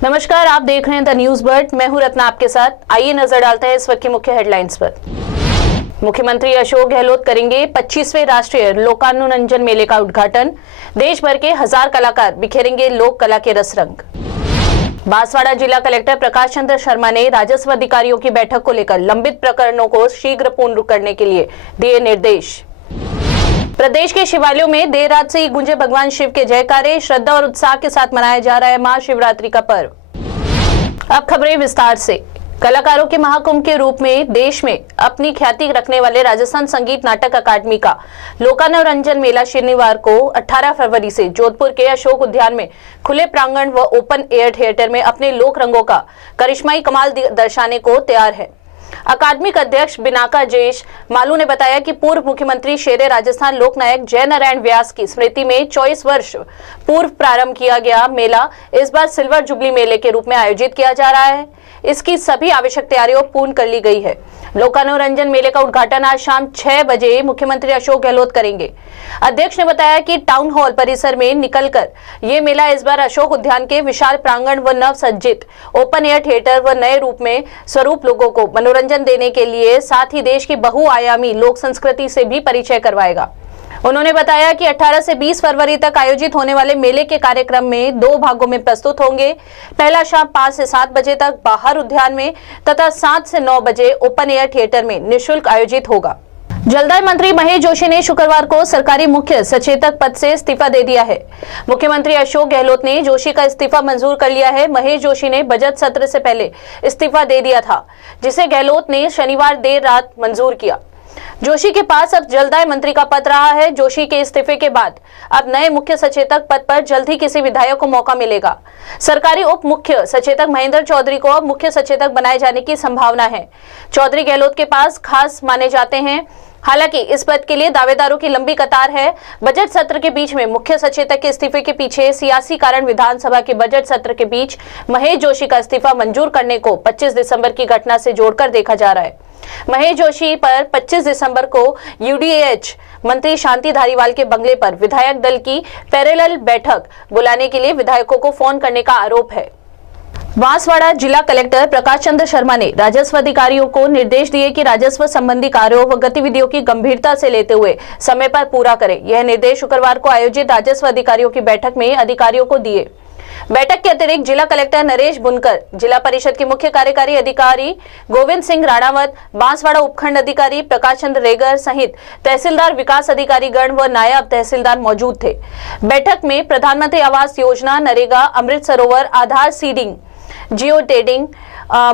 नमस्कार, आप देख रहे हैं द न्यूज बर्ड। मैं हूं रत्ना आपके साथ। आइए नजर डालते हैं इस वक्त की मुख्य हेडलाइंस पर। मुख्यमंत्री अशोक गहलोत करेंगे 25वें राष्ट्रीय लोकानुरंजन मेले का उद्घाटन। देश भर के 1000 कलाकार बिखेरेंगे लोक कला के रसरंग। बांसवाड़ा जिला कलेक्टर प्रकाश चंद्र शर्मा ने राजस्व अधिकारियों की बैठक को लेकर लंबित प्रकरणों को शीघ्र पूर्ण करने के लिए दिए निर्देश। प्रदेश के शिवालयों में देर रात से ही गूंजे भगवान शिव के जयकारे। श्रद्धा और उत्साह के साथ मनाया जा रहा है महाशिवरात्रि का पर्व। अब खबरें विस्तार से। कलाकारों के महाकुंभ के रूप में देश में अपनी ख्याति रखने वाले राजस्थान संगीत नाटक अकादमी का लोकानुरंजन मेला शनिवार को 18 फरवरी से जोधपुर के अशोक उद्यान में खुले प्रांगण व ओपन एयर थिएटर में अपने लोक रंगों का करिश्माई कमाल दर्शाने को तैयार है। अकादमिक अध्यक्ष बिनाका जेश मालू ने बताया कि पूर्व मुख्यमंत्री शेरे राजस्थान लोकनायक जय नारायण व्यास की स्मृति में 24 वर्ष पूर्व प्रारंभ किया गया मेला इस बार सिल्वर जुबली मेले के रूप में आयोजित किया जा रहा है। इसकी सभी आवश्यक तैयारियां पूर्ण कर ली गई है। लोकानुरंजन मेले का उद्घाटन आज शाम 6 बजे मुख्यमंत्री अशोक गहलोत करेंगे। अध्यक्ष ने बताया कि टाउन हॉल परिसर में निकलकर ये मेला इस बार अशोक उद्यान के विशाल प्रांगण व नव सज्जित ओपन एयर थिएटर व नए रूप में स्वरूप लोगों को मनोरंजन देने के लिए साथ ही देश की बहुआयामी लोक संस्कृति से भी परिचय करवाएगा। उन्होंने बताया कि 18 से 20 फरवरी तक आयोजित होने वाले मेले के कार्यक्रम में 2 भागों में प्रस्तुत होंगे। पहला शाम 5 से 7 बजे तक बाहर उद्यान में तथा 7 से 9 बजे ओपन एयर थिएटर में निःशुल्क आयोजित होगा। जलदाय मंत्री महेश जोशी ने शुक्रवार को सरकारी मुख्य सचेतक पद से इस्तीफा दे दिया है। मुख्यमंत्री अशोक गहलोत ने जोशी का इस्तीफा मंजूर कर लिया है। महेश जोशी ने बजट सत्र से पहले इस्तीफा दे दिया था, जिसे गहलोत ने शनिवार देर रात मंजूर किया। जोशी के पास अब जलदाय मंत्री का पद रहा है। जोशी के इस्तीफे के बाद अब नए मुख्य सचेतक पद पर जल्द ही किसी विधायक को मौका मिलेगा। सरकारी उप मुख्य सचेतक महेंद्र चौधरी को अब मुख्य सचेतक बनाए जाने की संभावना है। चौधरी गहलोत के पास खास माने जाते हैं। हालांकि इस पद के लिए दावेदारों की लंबी कतार है। बजट सत्र के बीच में मुख्य सचेतक के इस्तीफे के पीछे सियासी कारण विधानसभा के बजट सत्र के बीच महेश जोशी का इस्तीफा मंजूर करने को 25 दिसंबर की घटना से जोड़कर देखा जा रहा है। महेश जोशी पर 25 दिसंबर को यूडीएच मंत्री शांति धारीवाल के बंगले पर विधायक दल की पैरेलल बैठक बुलाने के लिए विधायकों को फोन करने का आरोप है। बांसवाड़ा जिला कलेक्टर प्रकाश चंद्र शर्मा ने राजस्व अधिकारियों को निर्देश दिए कि राजस्व संबंधी कार्यों व गतिविधियों की गंभीरता से लेते हुए समय पर पूरा करें। यह निर्देश शुक्रवार को आयोजित राजस्व अधिकारियों की बैठक में अधिकारियों को दिए। बैठक के अतिरिक्त जिला कलेक्टर नरेश बुनकर, जिला परिषद के मुख्य कार्यकारी अधिकारी गोविंद सिंह राणावत, बांसवाड़ा उपखंड अधिकारी प्रकाश चंद्र रेगर सहित तहसीलदार, विकास अधिकारी गण व नायब तहसीलदार मौजूद थे। बैठक में प्रधानमंत्री आवास योजना, नरेगा, अमृत सरोवर, आधार सीडिंग, जियो टेडिंग,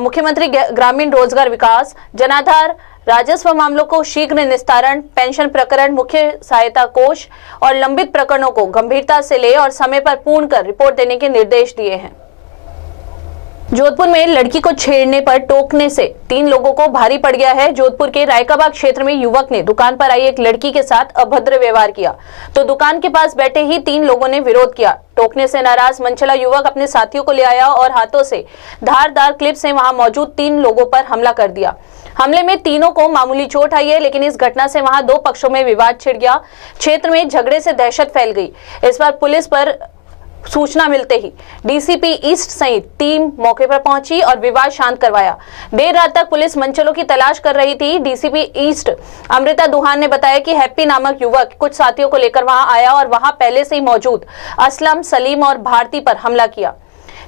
मुख्यमंत्री ग्रामीण रोजगार विकास, जनाधार, राजस्व मामलों को शीघ्र निस्तारण, पेंशन प्रकरण, मुख्य सहायता कोष और लंबित प्रकरणों को गंभीरता से ले और समय पर पूर्ण कर रिपोर्ट देने के निर्देश दिए हैं। जोधपुर में लड़की को छेड़ने पर टोकने से 3 लोगों को भारी पड़ गया है। जोधपुर के रायकाबाग क्षेत्र में युवक ने दुकान पर आई एक लड़की के साथ अभद्र व्यवहार किया तो दुकान के पास बैठे ही 3 लोगों ने विरोध किया। टोकने से नाराज मनचला युवक अपने साथियों को ले आया और हाथों से धारदार क्लिप से वहां मौजूद 3 लोगों पर हमला कर दिया। हमले में तीनों को मामूली चोट आई है, लेकिन इस घटना से वहां 2 पक्षों में विवाद छिड़ गया। क्षेत्र में झगड़े से दहशत फैल गई। इस पर पुलिस पर सूचना मिलते ही डीसीपी ईस्ट सहित टीम मौके पर पहुंची और विवाद शांत करवाया। देर रात तक पुलिस मनचलों की तलाश कर रही थी। डीसीपी ईस्ट अमृता दुहान ने बताया कि हैप्पी नामक युवक कुछ साथियों को लेकर वहां आया और वहां पहले से ही मौजूद असलम, सलीम और भारती पर हमला किया।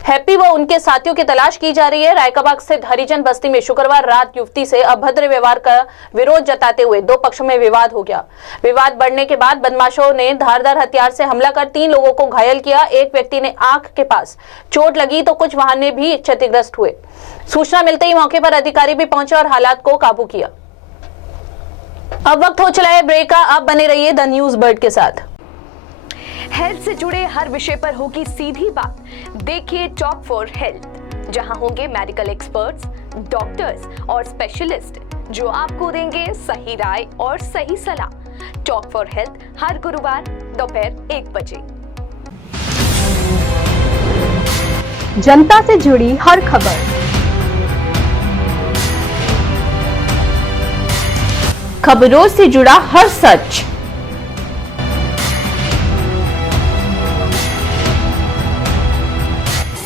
हैप्पी व उनके साथियों की तलाश की जा रही है। रायकाबाग स्थित हरिजन बस्ती में शुक्रवार रात युवती से अभद्र व्यवहार का विरोध जताते हुए 2 पक्षों में विवाद हो गया। विवाद बढ़ने के बाद बदमाशों ने धारदार हथियार से हमला कर 3 लोगों को घायल किया। एक व्यक्ति ने आंख के पास चोट लगी तो कुछ वाहन भी क्षतिग्रस्त हुए। सूचना मिलते ही मौके पर अधिकारी भी पहुंचे और हालात को काबू किया। अब वक्त हो चला है ब्रेक का। आप बने रहिए द न्यूज बर्ड के साथ। हेल्थ से जुड़े हर विषय पर होगी सीधी बात। देखिए टॉक फॉर हेल्थ, जहां होंगे मेडिकल एक्सपर्ट्स, डॉक्टर्स और स्पेशलिस्ट जो आपको देंगे सही राय और सही सलाह। टॉक फॉर हेल्थ हर गुरुवार दोपहर 1 बजे। जनता से जुड़ी हर खबर, खबरों से जुड़ा हर सच,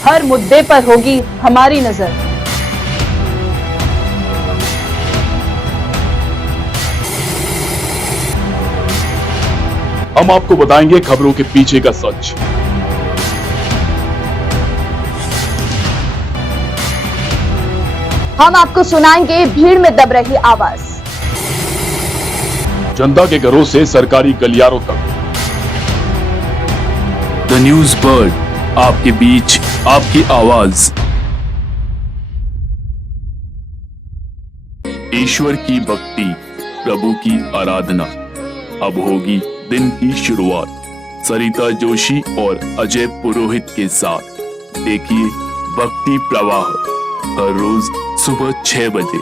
हर मुद्दे पर होगी हमारी नजर। हम आपको बताएंगे खबरों के पीछे का सच। हम आपको सुनाएंगे भीड़ में दब रही आवाज। जनता के घरों से सरकारी गलियारों तक। द न्यूज बर्ड, आपके बीच, आपकी आवाज। ईश्वर की भक्ति, प्रभु की आराधना। अब होगी दिन की शुरुआत सरिता जोशी और अजय पुरोहित के साथ। देखिए भक्ति प्रवाह हर रोज सुबह 6 बजे।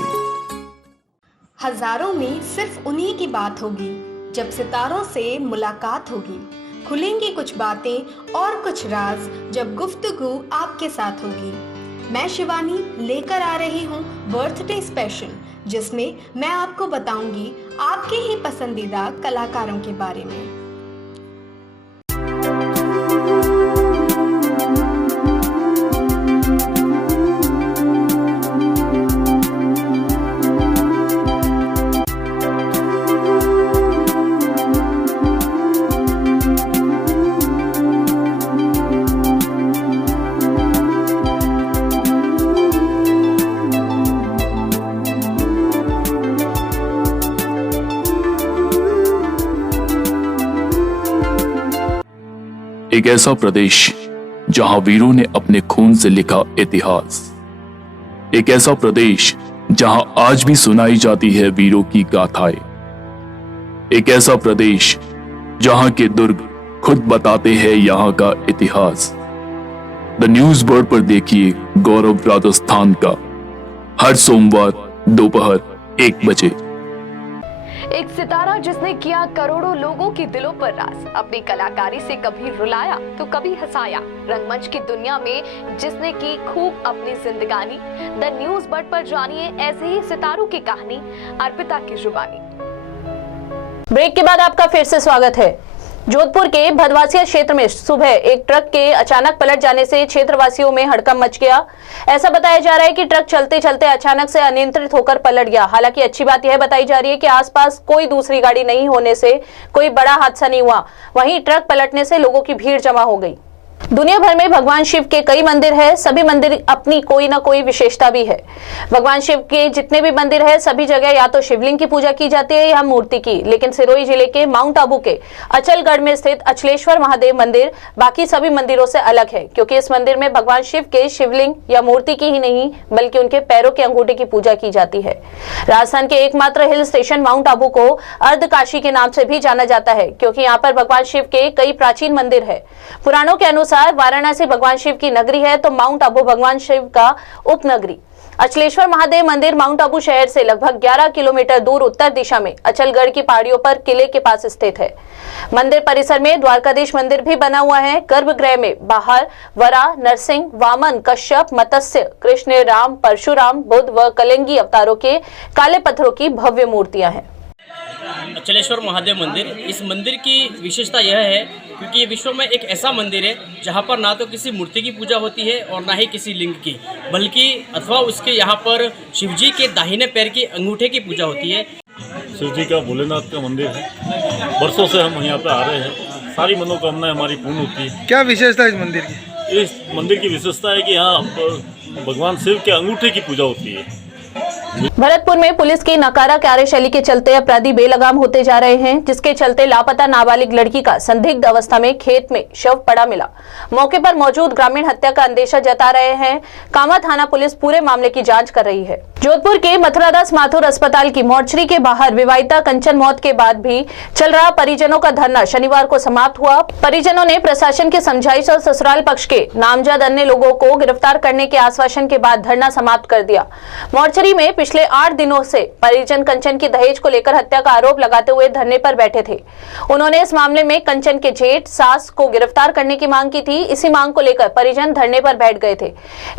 हजारों में सिर्फ उन्हीं की बात होगी जब सितारों से मुलाकात होगी। खुलेंगी कुछ बातें और कुछ राज जब गुफ्तगू आपके साथ होगी। मैं शिवानी लेकर आ रही हूँ बर्थडे स्पेशल, जिसमें मैं आपको बताऊंगी आपके ही पसंदीदा कलाकारों के बारे में। एक ऐसा प्रदेश जहां वीरों ने अपने खून से लिखा इतिहास। एक ऐसा प्रदेश जहां आज भी सुनाई जाती है वीरों की गाथाएं। एक ऐसा प्रदेश जहां के दुर्ग खुद बताते हैं यहां का इतिहास। द न्यूज बर्ड पर देखिए गौरव राजस्थान का हर सोमवार दोपहर 1 बजे। एक सितारा जिसने किया करोड़ों लोगों के दिलों पर राज, अपनी कलाकारी से कभी रुलाया तो कभी हंसाया। रंगमंच की दुनिया में जिसने की खूब अपनी जिंदगानी। द न्यूज बर्ड पर जानिए ऐसे ही सितारों की कहानी अर्पिता की जुबानी। ब्रेक के बाद आपका फिर से स्वागत है। जोधपुर के भदवासिया क्षेत्र में सुबह एक ट्रक के अचानक पलट जाने से क्षेत्रवासियों में हड़कंप मच गया। ऐसा बताया जा रहा है कि ट्रक चलते चलते अचानक से अनियंत्रित होकर पलट गया। हालांकि अच्छी बात यह बताई जा रही है कि आसपास कोई दूसरी गाड़ी नहीं होने से कोई बड़ा हादसा नहीं हुआ। वहीं ट्रक पलटने से लोगों की भीड़ जमा हो गई। दुनिया भर में भगवान शिव के कई मंदिर हैं। सभी मंदिर अपनी कोई ना कोई विशेषता भी है। भगवान शिव के जितने भी मंदिर हैं सभी जगह या तो शिवलिंग की पूजा की जाती है या मूर्ति की। लेकिन सिरोही जिले के माउंट आबू के अचलगढ़ में स्थित अचलेश्वर महादेव मंदिर बाकी सभी मंदिरों से अलग है, क्योंकि इस मंदिर में भगवान शिव के शिवलिंग या मूर्ति की ही नहीं बल्कि उनके पैरों के अंगूठे की पूजा की जाती है। राजस्थान के एकमात्र हिल स्टेशन माउंट आबू को अर्धकाशी के नाम से भी जाना जाता है, क्योंकि यहाँ पर भगवान शिव के कई प्राचीन मंदिर है। पुराणों के अनुसार वाराणसी भगवान शिव की नगरी है तो माउंट आबू भगवान शिव का उपनगरी। अचलेश्वर महादेव मंदिर माउंट आबू शहर से लगभग 11 किलोमीटर दूर उत्तर दिशा में अचलगढ़ की पहाड़ियों पर किले के पास स्थित है। मंदिर परिसर में द्वारकाधीश मंदिर भी बना हुआ है। गर्भगृह में बाहर वरा, नरसिंह, वामन, कश्यप, मत्स्य, कृष्ण, राम, परशुराम, बुद्ध व कलिंगी अवतारों के काले पत्थरों की भव्य मूर्तियां हैं। अचलेश्वर महादेव मंदिर, इस मंदिर की विशेषता यह है क्योंकि ये विश्व में एक ऐसा मंदिर है जहाँ पर ना तो किसी मूर्ति की पूजा होती है और ना ही किसी लिंग की, बल्कि अथवा उसके यहाँ पर शिवजी के दाहिने पैर के अंगूठे की पूजा होती है। शिवजी का भोलेनाथ का मंदिर है। वर्षों से हम यहाँ पे आ रहे हैं, सारी मनोकामनाएं हमारी पूर्ण होती है। क्या विशेषता है इस मंदिर की? इस मंदिर की विशेषता है कि यहाँ भगवान शिव के अंगूठे की पूजा होती है। भरतपुर में पुलिस की नकारा कार्यशैली के चलते अपराधी बेलगाम होते जा रहे हैं, जिसके चलते लापता नाबालिग लड़की का संदिग्ध अवस्था में खेत में शव पड़ा मिला। मौके पर मौजूद ग्रामीण हत्या का अंदेशा जता रहे हैं। कामा थाना पुलिस पूरे मामले की जांच कर रही है। जोधपुर के मथुरादास माथुर अस्पताल की मोर्चरी के बाहर विवाहिता कंचन मौत के बाद भी चल रहा परिजनों का धरना शनिवार को समाप्त हुआ। परिजनों ने प्रशासन की समझाइश और ससुराल पक्ष के नामजद अन्य लोगों को गिरफ्तार करने के आश्वासन के बाद धरना समाप्त कर दिया। मोर्चरी में पिछले 8 दिनों से परिजन कंचन की दहेज को लेकर हत्या का आरोप लगाते हुए धरने पर बैठे थे। उन्होंने इस मामले में कंचन के जेठ सास को गिरफ्तार करने की मांग की थी। इसी मांग को लेकर परिजन धरने पर बैठ गए थे।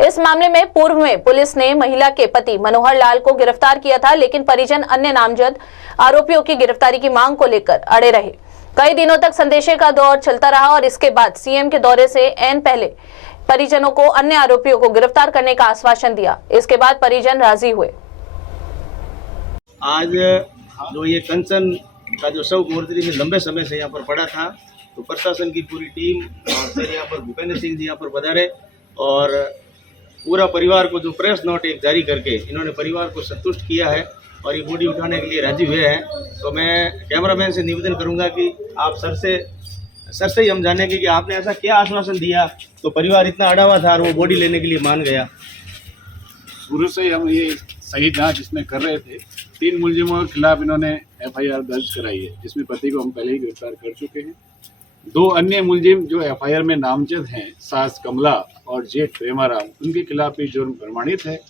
इस मामले में पूर्व में पुलिस ने महिला के पति मनोहर लाल को गिरफ्तार किया था, लेकिन परिजन अन्य नामजद आरोपियों की गिरफ्तारी की मांग को लेकर अड़े रहे। कई दिनों तक संदेशे का दौर चलता रहा और इसके बाद सीएम के दौरे से ऐन पहले परिजनों को अन्य आरोपियों को गिरफ्तार करने का आश्वासन दिया। इसके बाद परिजन राजी हुए। आज जो ये कंचन का जो शव मोर्चरी में लंबे समय से यहाँ पर पड़ा था, तो प्रशासन की पूरी टीम और सर यहाँ पर भूपेंद्र सिंह जी यहाँ पर पधारे और पूरा परिवार को जो प्रेस नोट एक जारी करके इन्होंने परिवार को संतुष्ट किया है और ये बॉडी उठाने के लिए राजी हुए हैं। तो मैं कैमरामैन से निवेदन करूंगा कि आप सर से ही हम जानेंगे कि आपने ऐसा क्या आश्वासन दिया तो परिवार इतना अड़ा हुआ था और वो बॉडी लेने के लिए मान गया। शुरू से हम ये सही जांच इसमें कर रहे थे। 3 मुलजिमों के खिलाफ इन्होंने एफआईआर दर्ज कराई है, जिसमें पति को हम पहले ही गिरफ्तार कर चुके हैं। 2 अन्य मुलजिम जो एफआईआर में नामजद हैं, सास कमला और जेठ प्रेमाराम, उनके खिलाफ भी जुर्म प्रमाणित है।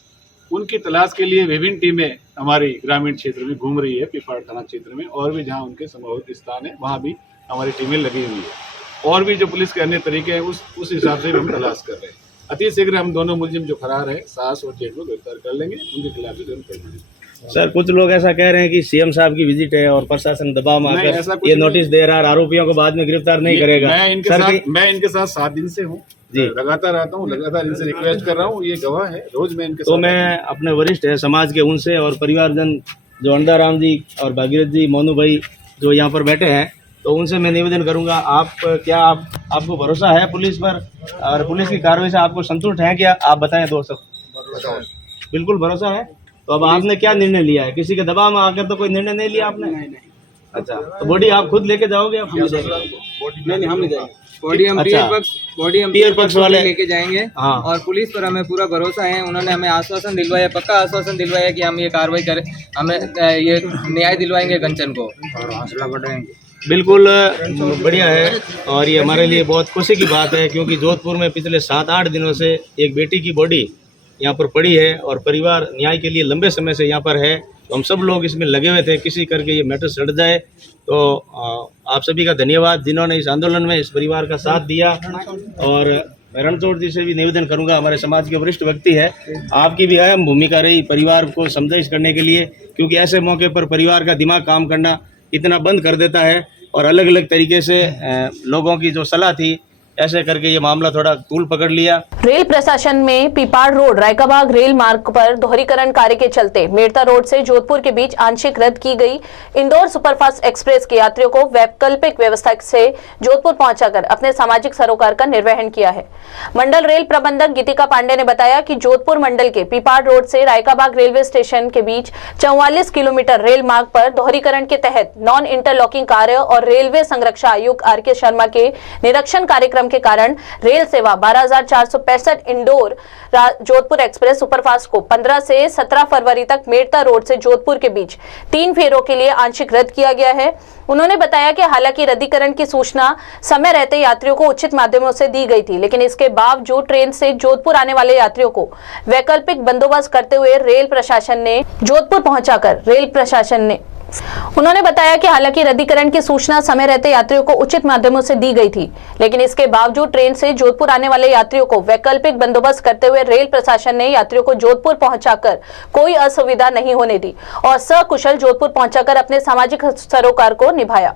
उनकी तलाश के लिए विभिन्न टीमें हमारी ग्रामीण क्षेत्र में घूम रही है, पिपाड़ थाना क्षेत्र में, और भी जहां उनके संभावित स्थान है वहां भी हमारी टीमें लगी हुई है। और भी जो पुलिस के अन्य तरीके हैं उस हिसाब से हम तलाश कर रहे हैं। अति शीघ्र हम दोनों मुलजिम जो फरार है, सास और जेठ को गिरफ्तार कर लेंगे। उनके खिलाफ भी जुर्म प्रमाणित। सर, कुछ लोग ऐसा कह रहे हैं कि सीएम साहब की विजिट है और प्रशासन दबाव में आकर ये नोटिस दे रहा है, आरोपियों को बाद में गिरफ्तार नहीं करेगा। मैं इनके साथ 7 दिन से हूँ जी, लगातार आता हूँ, लगातार इनसे रिक्वेस्ट कर रहा हूँ, ये गवाह है, रोज मैं इनके तो मैं अपने वरिष्ठ है समाज के उनसे और परिवारजन जो अंडाराम जी और भागीरथ जी, मोनू भाई जो यहाँ पर बैठे हैं, तो उनसे मैं निवेदन करूंगा, आपको भरोसा है पुलिस पर और पुलिस की कार्रवाई से आपको संतुष्ट है क्या? आप बताएं दोस्तों। बिल्कुल भरोसा है। तो अब आपने क्या निर्णय लिया है? किसी के दबाव में आकर तो कोई निर्णय नहीं लिया आपने? नहीं। अच्छा, तो बॉडी आप खुद लेके जाओगे? आप नहीं, हम नहीं जाएंगे। बॉडी हम पीयर पक्ष वाले लेके जाएंगे। हाँ। और पुलिस पर हमें पूरा भरोसा है। उन्होंने हमें आश्वासन दिलवाया, पक्का आश्वासन दिलवाया कि हम ये कार्रवाई करें, हमें ये न्याय दिलवाएंगे कंचन को और हौसला बढ़ाएंगे। बिल्कुल बढ़िया है और ये हमारे लिए बहुत खुशी की बात है, क्योंकि जोधपुर में पिछले 7-8 दिनों से एक बेटी की बॉडी यहाँ पर पड़ी है और परिवार न्याय के लिए लंबे समय से यहाँ पर है। तो हम सब लोग इसमें लगे हुए थे, किसी करके ये मैटर सड़ जाए। तो आप सभी का धन्यवाद जिन्होंने इस आंदोलन में इस परिवार का साथ दिया। और मैं रणछोड़ जी से भी निवेदन करूंगा, हमारे समाज के वरिष्ठ व्यक्ति है, आपकी भी अहम भूमिका रही परिवार को समझाइश करने के लिए, क्योंकि ऐसे मौके पर परिवार का दिमाग काम करना इतना बंद कर देता है और अलग अलग तरीके से लोगों की जो सलाह थी, ऐसे करके ये मामला थोड़ा तूल पकड़ लिया। रेल प्रशासन में पिपाड़ रोड रायकाबाग रेल मार्ग पर दोहरीकरण कार्य के चलते मेड़ता रोड से जोधपुर के बीच आंशिक रद्द की गई इंदौर सुपरफास्ट एक्सप्रेस के यात्रियों को वैकल्पिक व्यवस्था से जोधपुर पहुंचाकर अपने सामाजिक सरोकार का निर्वहन किया है। मंडल रेल प्रबंधक गीतिका पांडे ने बताया कि जोधपुर मंडल के पिपाड़ रोड से रायकाबाग रेलवे स्टेशन के बीच 44 किलोमीटर रेल मार्ग पर दोहरीकरण के तहत नॉन इंटरलॉकिंग कार्य और रेलवे संरक्षा आयुक्त आर.के. शर्मा के निरीक्षण कार्यक्रम के कारण रेल सेवा 12,465 इंदौर जोधपुर एक्सप्रेस सुपरफास्ट को 15 से 17 फरवरी तक मेड़ता रोड से जोधपुर के बीच 3 फेरों के लिए आंशिक रद्द किया गया है। उन्होंने बताया कि हालांकि रद्दीकरण की सूचना समय रहते यात्रियों को उचित माध्यमों से दी गई थी, लेकिन इसके बावजूद ट्रेन से जोधपुर आने वाले यात्रियों को वैकल्पिक बंदोबस्त करते हुए रेल प्रशासन ने जोधपुर पहुंचाकर उन्होंने बताया कि हालांकि रद्दीकरण की सूचना समय रहते यात्रियों को उचित माध्यमों से दी गई थी, लेकिन इसके बावजूद ट्रेन से जोधपुर आने वाले यात्रियों को वैकल्पिक बंदोबस्त करते हुए रेल प्रशासन ने यात्रियों को जोधपुर पहुंचाकर कोई असुविधा नहीं होने दी और सकुशल जोधपुर पहुंचाकर अपने सामाजिक सरोकार को निभाया।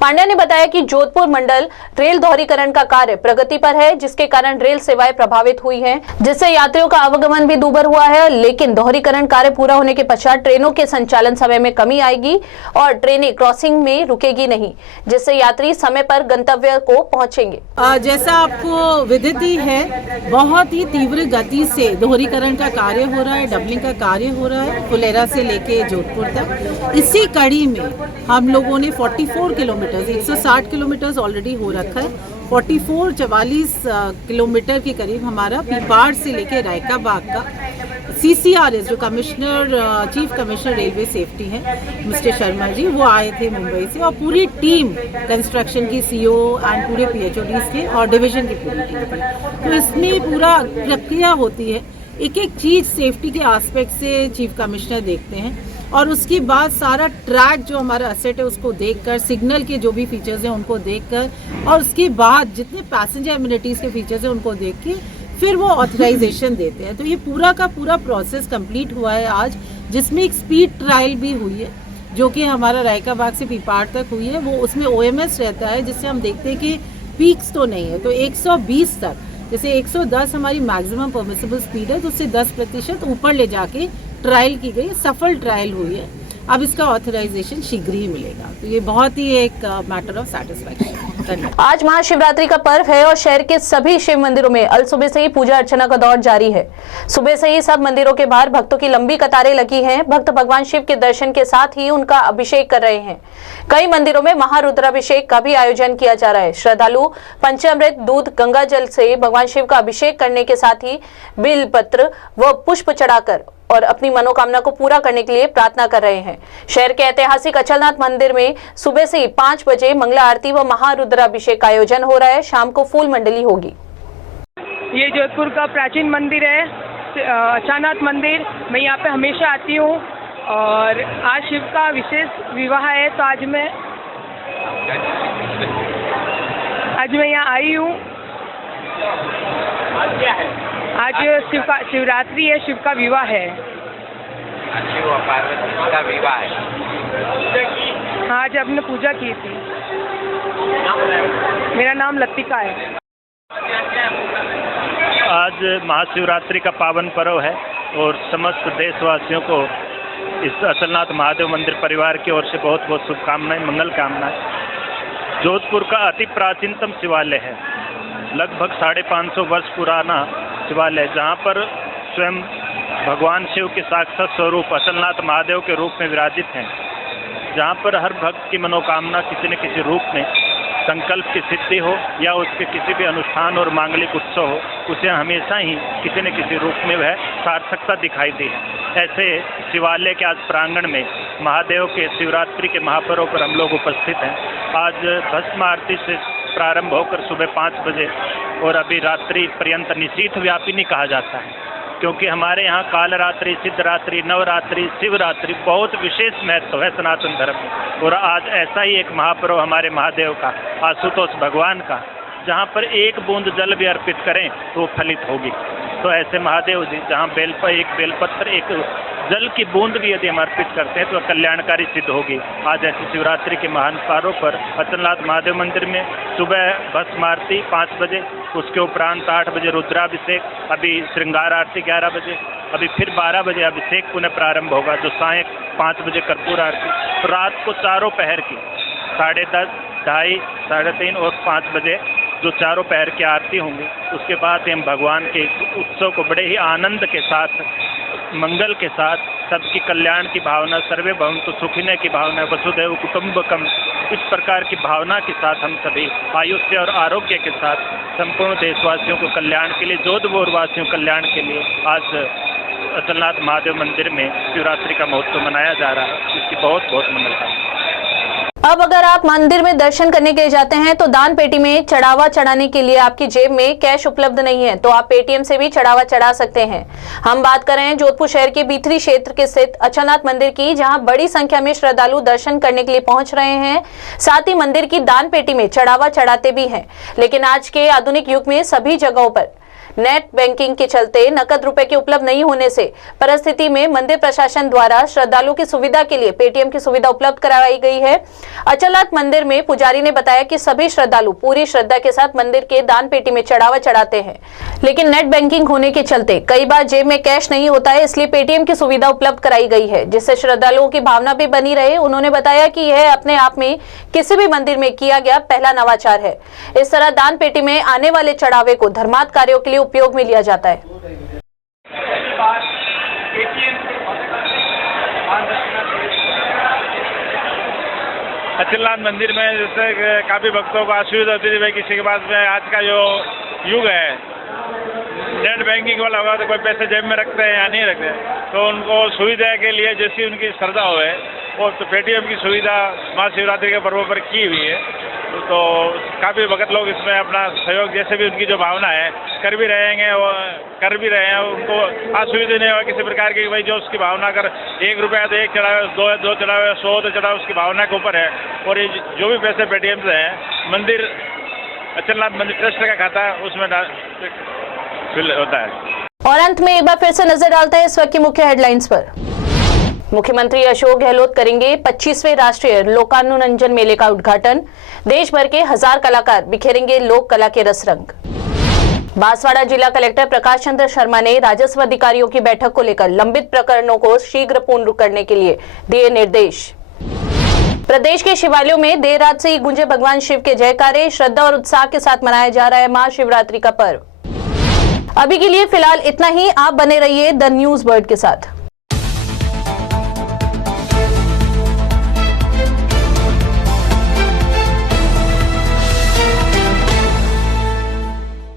पांड्या ने बताया कि जोधपुर मंडल रेल दोहरीकरण का कार्य प्रगति पर है, जिसके कारण रेल सेवाएं प्रभावित हुई है, जिससे यात्रियों का आवागमन भी दूभर हुआ है। लेकिन दोहरीकरण कार्य पूरा होने के पश्चात ट्रेनों के संचालन समय में कमी आएगी और ट्रेनें क्रॉसिंग में रुकेगी नहीं, जिससे यात्री समय पर गंतव्य को पहुंचेंगे। जैसा आपको विदित ही है, बहुत ही तीव्र गति से दोहरीकरण का कार्य हो रहा है, डबलिंग का कार्य हो रहा है फुलेरा से लेके जोधपुर तक। इसी कड़ी में हम लोगों ने 44 किलोमीटर 160 किलोमीटर ऑलरेडी हो रखा है। 44 किलोमीटर के करीब हमारा पिपाड़ से लेके रायकाबाग का CCRS जो चीफ कमिश्नर रेलवे सेफ्टी है मिस्टर शर्मा जी, वो आए थे मुंबई से और पूरी टीम कंस्ट्रक्शन की CO एंड पूरे PHODs के और डिवीजन की पूरी टीम थी। तो इसमें पूरा प्रक्रिया होती है, एक एक चीज़ सेफ्टी के एस्पेक्ट से चीफ कमिश्नर देखते हैं और उसके बाद सारा ट्रैक जो हमारा असेट है उसको देखकर, सिग्नल के जो भी फीचर्स हैं उनको देखकर और उसके बाद जितने पैसेंजर एमिनिटीज़ के फीचर्स हैं उनको देख के फिर वो ऑथराइजेशन देते हैं। तो ये पूरा का पूरा प्रोसेस कंप्लीट हुआ है आज, जिसमें एक स्पीड ट्रायल भी हुई है। जो कि हमारा रायका बाग से पीपाड़ तक हुई है, वो उसमें OMS रहता है, जिससे हम देखते हैं कि पीक्स तो नहीं है। तो 120 तक, जैसे 110 हमारी मैक्सिमम परमिसिबल स्पीड है, तो उससे 10% ऊपर ले जाके ट्रायल की गई, सफल ट्रायल हुई है। अब इसका ऑथराइजेशन शीघ्र ही मिलेगा, तो ये बहुत ही एक मैटर ऑफ सेटिस्फैक्शन। आज महाशिवरात्रि का पर्व है और शहर के सभी शिव मंदिरों में अल सुबह से ही पूजा अर्चना का दौर जारी है। सुबह से ही सब मंदिरों के बाहर भक्तों की लंबी कतारें लगी हैं। भक्त भगवान शिव के दर्शन के साथ ही उनका अभिषेक कर रहे हैं। कई मंदिरों में महारुद्राभिषेक का भी आयोजन किया जा रहा है। श्रद्धालु पंचामृत, दूध, गंगा जल से भगवान शिव का अभिषेक करने के साथ ही बेल पत्र व पुष्प चढ़ाकर और अपनी मनोकामना को पूरा करने के लिए प्रार्थना कर रहे हैं। शहर के ऐतिहासिक अचलनाथ मंदिर में सुबह से ही 5 बजे मंगला आरती व महारुद्राभिषेक का आयोजन हो रहा है। शाम को फूल मंडली होगी। ये जोधपुर का प्राचीन मंदिर है, अचलनाथ मंदिर। मैं यहाँ पे हमेशा आती हूँ और आज शिव का विशेष विवाह है, तो आज मैं यहाँ आई हूँ। आज क्या है? आज शिवरात्रि है, शिव का विवाह है। शिव और पार्वती का विवाह है। हाँ, आज हमने पूजा की थी। मेरा नाम लतिका है। आज महाशिवरात्रि का पावन पर्व है और समस्त देशवासियों को इस अचलनाथ महादेव मंदिर परिवार की ओर से बहुत बहुत शुभकामनाएं, मंगल कामनाएं। जोधपुर का अति प्राचीनतम शिवालय है, लगभग 550 वर्ष पुराना शिवालय, जहाँ पर स्वयं भगवान शिव के साक्षात स्वरूप अचलनाथ महादेव के रूप में विराजित हैं, जहाँ पर हर भक्त की मनोकामना किसी न किसी रूप में संकल्प की सिद्धि हो या उसके किसी भी अनुष्ठान और मांगलिक उत्सव हो, उसे हमेशा ही किसी न किसी रूप में वह सार्थकता दिखाई दी है। ऐसे शिवालय के आज प्रांगण में महादेव के शिवरात्रि के महापर्व पर हम लोग उपस्थित हैं। आज भस्म आरती से प्रारंभ होकर सुबह 5 बजे और अभी रात्रि पर्यंत निशीथ व्यापिनी कहा जाता है, क्योंकि हमारे यहाँ कालरात्रि, सिद्धरात्रि, नवरात्रि, शिवरात्रि बहुत विशेष महत्व है सनातन धर्म में। और आज ऐसा ही एक महापर्व हमारे महादेव का, आशुतोष भगवान का, जहाँ पर एक बूंद जल भी अर्पित करें तो फलित होगी। तो ऐसे महादेव जी जहाँ एक बेलपत्र, एक जल की बूंद भी यदि हम अर्पित करते हैं तो कल्याणकारी सिद्ध होगी। आज ऐसी शिवरात्रि के महान पर्व पर अचलनाथ महादेव मंदिर में सुबह भस्म आरती 5 बजे, उसके उपरांत 8 बजे रुद्राभिषेक, अभी श्रृंगार आरती 11 बजे, अभी फिर 12 बजे अभिषेक पुनः प्रारंभ होगा, जो सायं 5 बजे कर्पूर आरती। रात को चारों पहर की 10:30, 2:30, 3:30 और 5 बजे जो चारों पहर की आरती होंगी, उसके बाद हम भगवान के उत्सव को बड़े ही आनंद के साथ, मंगल के साथ, सबकी कल्याण की भावना, सर्वे भवन्तु सुखिनः की भावना, वसुधैव कुटुम्बकम, इस प्रकार की भावना के साथ हम सभी आयुष्य और आरोग्य के साथ संपूर्ण देशवासियों को कल्याण के लिए, जोधपुर वासियों कल्याण के लिए आज अचलनाथ महादेव मंदिर में शिवरात्रि का महोत्सव मनाया जा रहा है। इसकी बहुत बहुत मंगलकामनाएं। अब अगर आप मंदिर में दर्शन करने के लिए जाते हैं तो दान पेटी में चढ़ावा चढ़ाने के लिए आपकी जेब में कैश उपलब्ध नहीं है, तो आप पेटीएम से भी चढ़ावा चढ़ा सकते हैं। हम बात कर रहे हैं जोधपुर शहर के भीतरी क्षेत्र के स्थित अचलनाथ मंदिर की, जहां बड़ी संख्या में श्रद्धालु दर्शन करने के लिए पहुंच रहे हैं। साथ ही मंदिर की दान पेटी में चढ़ावा चढ़ाते भी हैं। लेकिन आज के आधुनिक युग में सभी जगहों पर नेट बैंकिंग के चलते नकद रुपए के उपलब्ध नहीं होने से परिस्थिति में मंदिर प्रशासन द्वारा श्रद्धालुओं की सुविधा के लिए पेटीएम की सुविधा उपलब्ध कराई गई है। अचलनाथ मंदिर में पुजारी ने बताया कि सभी श्रद्धालु पूरी श्रद्धा के साथ मंदिर के दान पेटी में चढ़ावा चढ़ाते हैं, लेकिन नेट बैंकिंग होने के चलते कई बार जेब में कैश नहीं होता है, इसलिए पेटीएम की सुविधा उपलब्ध कराई गई है, जिससे श्रद्धालुओं की भावना भी बनी रहे। उन्होंने बताया कि यह अपने आप में किसी भी मंदिर में किया गया पहला नवाचार है। इस तरह दान पेटी में आने वाले चढ़ावे को धर्मार्थ कार्यों के लिए उपयोग में लिया जाता है। अचलनाथ मंदिर में जैसे काफी भक्तों को असुविधा होती थी, भाई किसी के पास में आज का जो युग है नेट बैंकिंग वाला होगा तो कोई पैसे जेब में रखते हैं या नहीं रखते, तो उनको सुविधा के लिए जैसी उनकी श्रद्धा हो वो तो पेटीएम की सुविधा महाशिवरात्रि के पर्व पर की हुई है। तो काफ़ी भक्त लोग इसमें अपना सहयोग, जैसे भी उनकी जो भावना है कर भी रहे हैं, उनको असुविधा नहीं होगा किसी प्रकार की। भाई जो उसकी भावना कर 1 रुपया तो 1 चढ़ावे, 2 चढ़ावे, 100 तो चढ़ावे, उसकी भावना के ऊपर है। और ये जो भी पैसे पेटीएम से हैं मंदिर अचलनाथ मंदिर ट्रस्ट का खाता है उसमें फिल होता है। और अंत में एक बार फिर से नजर डालते हैं इस वक्त की मुख्य हेडलाइंस पर। मुख्यमंत्री अशोक गहलोत करेंगे 25वें राष्ट्रीय लोकानुरंजन मेले का उद्घाटन। देश भर के 1000 कलाकार बिखेरेंगे लोक कला के रस रंग। बांसवाड़ा जिला कलेक्टर प्रकाश चंद्र शर्मा ने राजस्व अधिकारियों की बैठक को लेकर लंबित प्रकरणों को शीघ्र पूर्ण करने के लिए दिए निर्देश। प्रदेश के शिवालयों में देर रात से ही गूंजे भगवान शिव के जयकारे। श्रद्धा और उत्साह के साथ मनाया जा रहा है महाशिवरात्रि का पर्व। अभी के लिए फिलहाल इतना ही। आप बने रहिए द न्यूज वर्ल्ड के साथ।